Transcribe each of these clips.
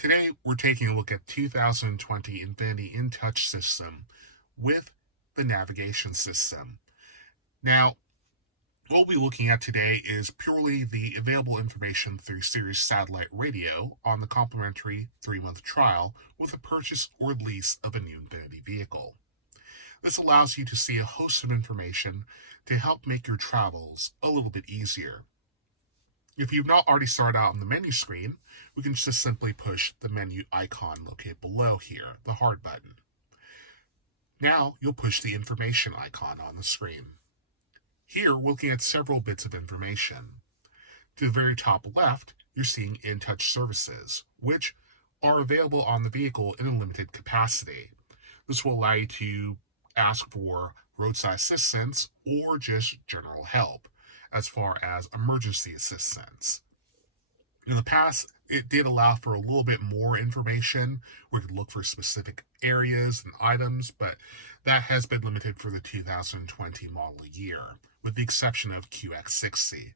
Today, we're taking a look at 2020 Infiniti InTouch system with the navigation system. Now, what we'll be looking at today is purely the available information through Sirius satellite radio on the complimentary 3-month trial with a purchase or lease of a new Infiniti vehicle. This allows you to see a host of information to help make your travels a little bit easier. If you've not already started out on the menu screen, we can just simply push the menu icon located below here, the hard button. Now you'll push the information icon on the screen. Here we're looking at several bits of information. To the very top left, you're seeing InTouch services, which are available on the vehicle in a limited capacity. This will allow you to ask for roadside assistance or just general help as far as emergency assistance. In the past, it did allow for a little bit more information. We could look for specific areas and items, but that has been limited for the 2020 model year, with the exception of QX60.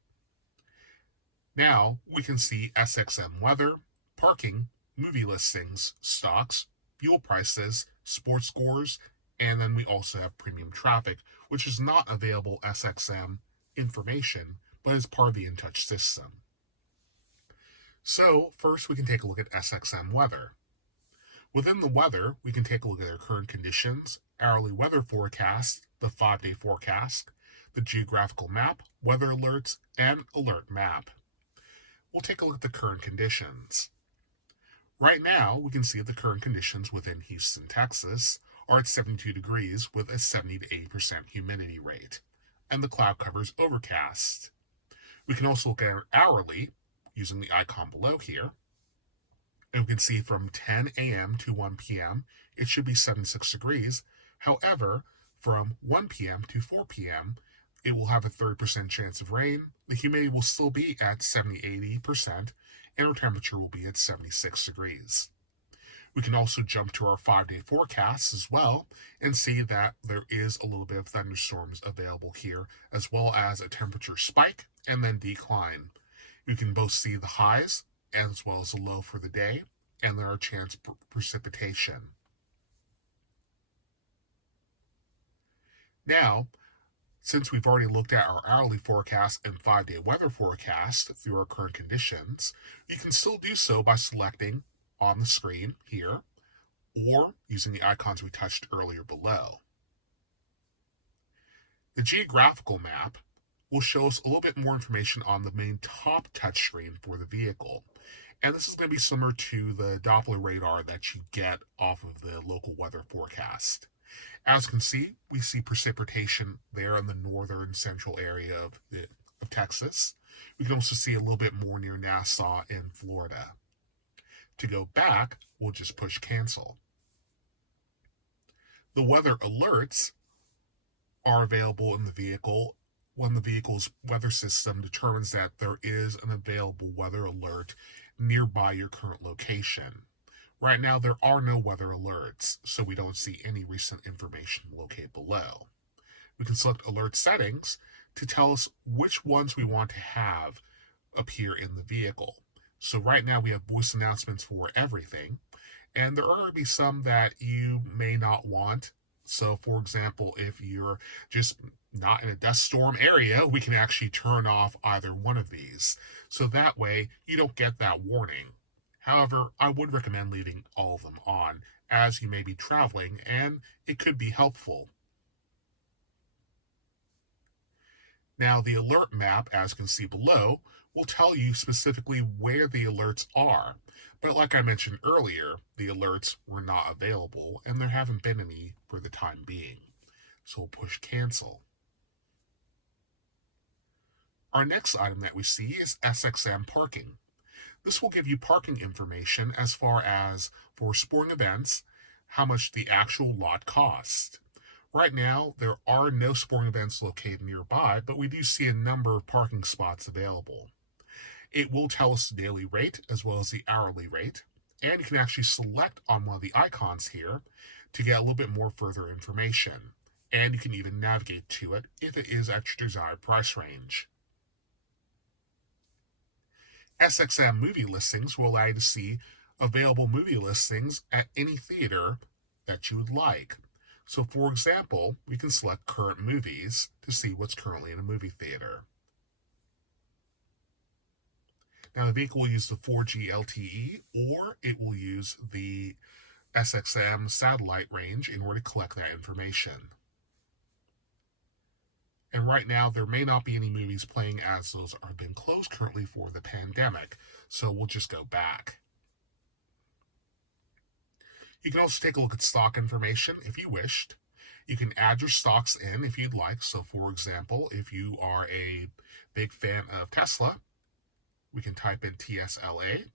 Now, we can see SXM weather, parking, movie listings, stocks, fuel prices, sports scores, and then we also have premium traffic, which is not available SXM information, but is part of the InTouch system. So, first we can take a look at SXM weather. Within the weather, we can take a look at our current conditions, hourly weather forecast, the 5-day forecast, the geographical map, weather alerts, and alert map. We'll take a look at the current conditions. Right now, we can see the current conditions within Houston, Texas are at 72 degrees with a 70 to 80% humidity rate, and the cloud cover is overcast. We can also look at our hourly using the icon below here, and we can see from 10 a.m. to 1 p.m. it should be 76 degrees. However, from 1 p.m. to 4 p.m. it will have a 30% chance of rain. The humidity will still be at 70-80%, and our temperature will be at 76 degrees. We can also jump to our 5-day forecasts as well and see that there is a little bit of thunderstorms available here, as well as a temperature spike and then decline. You can both see the highs as well as the low for the day, and there are chance for precipitation. Now, since we've already looked at our hourly forecast and 5-day weather forecast through our current conditions, you can still do so by selecting on the screen here or using the icons we touched earlier below. The geographical map will show us a little bit more information on the main top touchscreen for the vehicle. And this is going to be similar to the Doppler radar that you get off of the local weather forecast. As you can see, we see precipitation there in the northern central area of Texas. We can also see a little bit more near Nassau in Florida. To go back, we'll just push cancel. The weather alerts are available in the vehicle when the vehicle's weather system determines that there is an available weather alert nearby your current location. Right now, there are no weather alerts, so we don't see any recent information located below. We can select alert settings to tell us which ones we want to have appear in the vehicle. So right now we have voice announcements for everything, and there are going to be some that you may not want. So for example, if you're just not in a dust storm area, we can actually turn off either one of these. So that way you don't get that warning. However, I would recommend leaving all of them on as you may be traveling and it could be helpful. Now the alert map, as you can see below, will tell you specifically where the alerts are. But like I mentioned earlier, the alerts were not available and there haven't been any for the time being. So we'll push cancel. Our next item that we see is SXM parking. This will give you parking information as far as for sporting events, how much the actual lot costs. Right now, there are no sporting events located nearby, but we do see a number of parking spots available. It will tell us the daily rate as well as the hourly rate, and you can actually select on one of the icons here to get a little bit more further information, and you can even navigate to it if it is at your desired price range. SXM movie listings will allow you to see available movie listings at any theater that you would like. So, for example, we can select current movies to see what's currently in a movie theater. Now, the vehicle will use the 4G LTE or it will use the SXM satellite range in order to collect that information. And right now, there may not be any movies playing as those are been closed currently for the pandemic, so we'll just go back. You can also take a look at stock information if you wished. You can add your stocks in if you'd like. So, for example, if you are a big fan of Tesla, we can type in TSLA,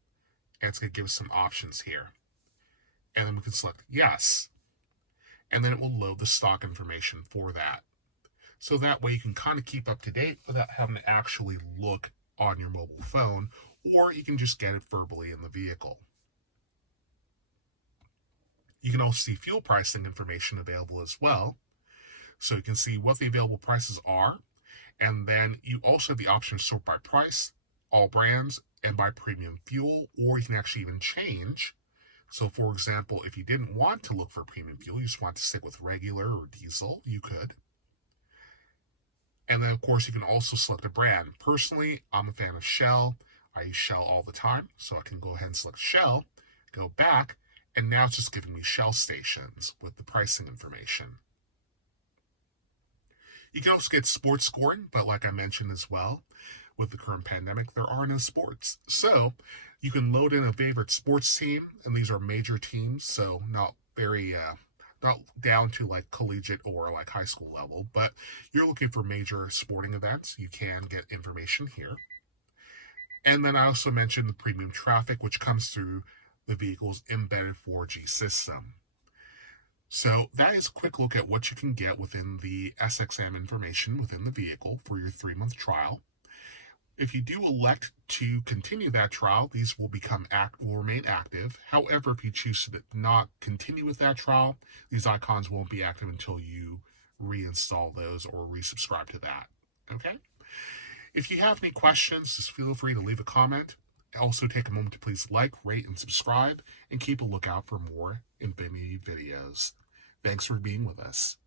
and it's going to give us some options here. And then we can select yes, and then it will load the stock information for that. So that way you can kind of keep up to date without having to actually look on your mobile phone, or you can just get it verbally in the vehicle. You can also see fuel pricing information available as well. So you can see what the available prices are, and then you also have the option to sort by price, all brands, and by premium fuel, or you can actually even change. So for example, if you didn't want to look for premium fuel, you just want to stick with regular or diesel, you could. And then, of course, you can also select a brand. Personally, I'm a fan of Shell. I use Shell all the time, so I can go ahead and select Shell, go back, and now it's just giving me Shell stations with the pricing information. You can also get sports scoring, but like I mentioned as well, with the current pandemic, there are no sports. So you can load in a favorite sports team, and these are major teams, so not down to like collegiate or like high school level, but you're looking for major sporting events, you can get information here. And then I also mentioned the premium traffic, which comes through the vehicle's embedded 4G system. So that is a quick look at what you can get within the SXM information within the vehicle for your 3-month trial. If you do elect to continue that trial, these will remain active. However, if you choose to not continue with that trial, these icons won't be active until you reinstall those or resubscribe to that. Okay? If you have any questions, just feel free to leave a comment. Also, take a moment to please like, rate, and subscribe, and keep a lookout for more Infiniti videos. Thanks for being with us.